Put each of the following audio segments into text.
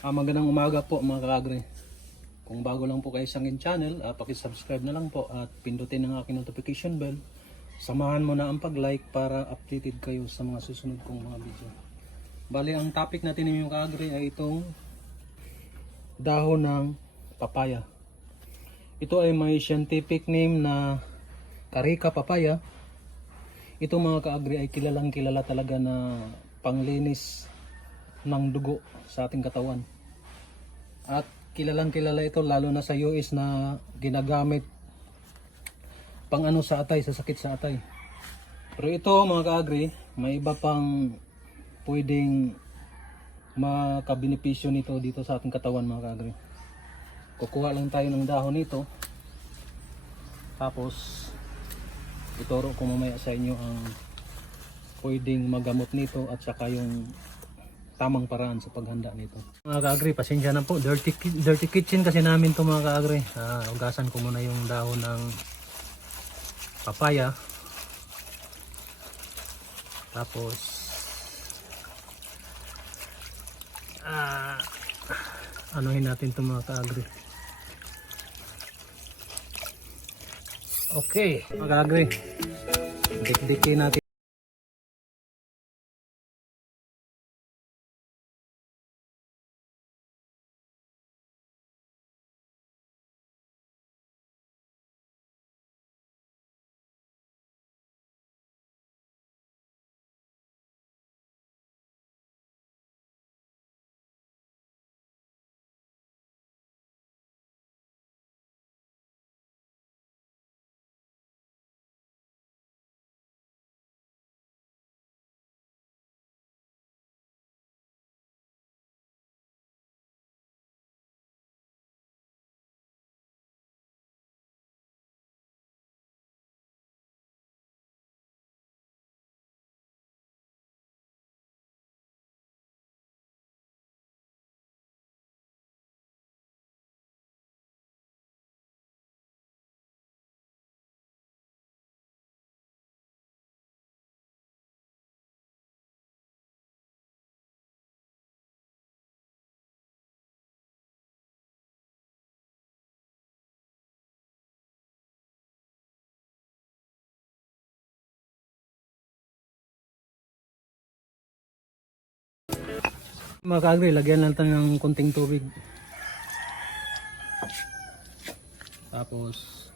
Magandang umaga po mga kaagri. Kung bago lang po kayo sa aking channel, paki-subscribe na lang po at pindutin ang aking notification bell. Samahan mo na ang pag-like para updated kayo sa mga susunod kong mga video. Bali, ang topic natin ng kaagri ay itong dahon ng papaya. Ito ay may scientific name na Carica papaya. Ito mga kaagri ay kilalang kilala talaga na panglinis ng dugo sa ating katawan. At kilalang kilala ito lalo na sa US na ginagamit pang sa atay, sa sakit sa atay. Pero ito mga kaagri, may iba pang pwedeng makabenepisyo nito dito sa ating katawan mga kaagri. Kukuha lang tayo ng dahon nito, tapos ituro ko mamaya sa inyo ang pwedeng magamot nito at saka yung tamang paraan sa paghanda nito. Mga kaagri, pasensya na po, dirty kitchen kasi namin to mga kaagri. Ugasan ko muna yung dahon ng papaya, tapos anuhin natin to mga kaagri. Okay mga kaagri, dikdikin natin. Mga kaagri, lagyan lang tayo ng konting tubig. Tapos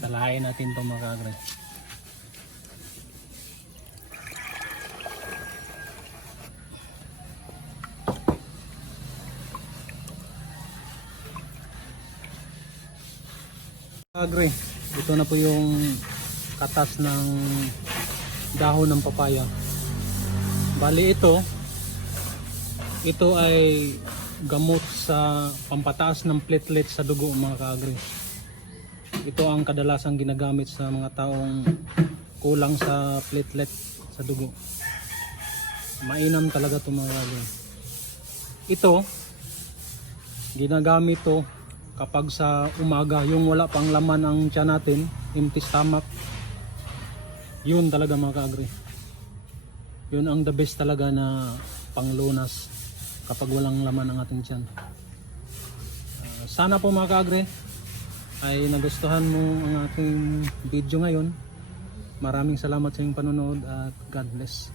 salahin natin ito mga kaagri. Kaagri, ito na po yung katas ng dahon ng papaya. Bali ito ay gamot sa pampataas ng platelet sa dugo mga kaagri. Ito ang kadalasang ginagamit sa mga taong kulang sa platelet sa dugo. Mainam talaga ito mga kaagri. Ito ginagamit to kapag sa umaga, yung wala pang laman ang tiyan natin, empty stomach, yun talaga mga kaagri. Yun ang the best talaga na panglunas kapag walang laman ang ating tiyan. Sana po mga kaagri ay nagustuhan mo ang ating video ngayon. Maraming salamat sa iyong panonood at God bless.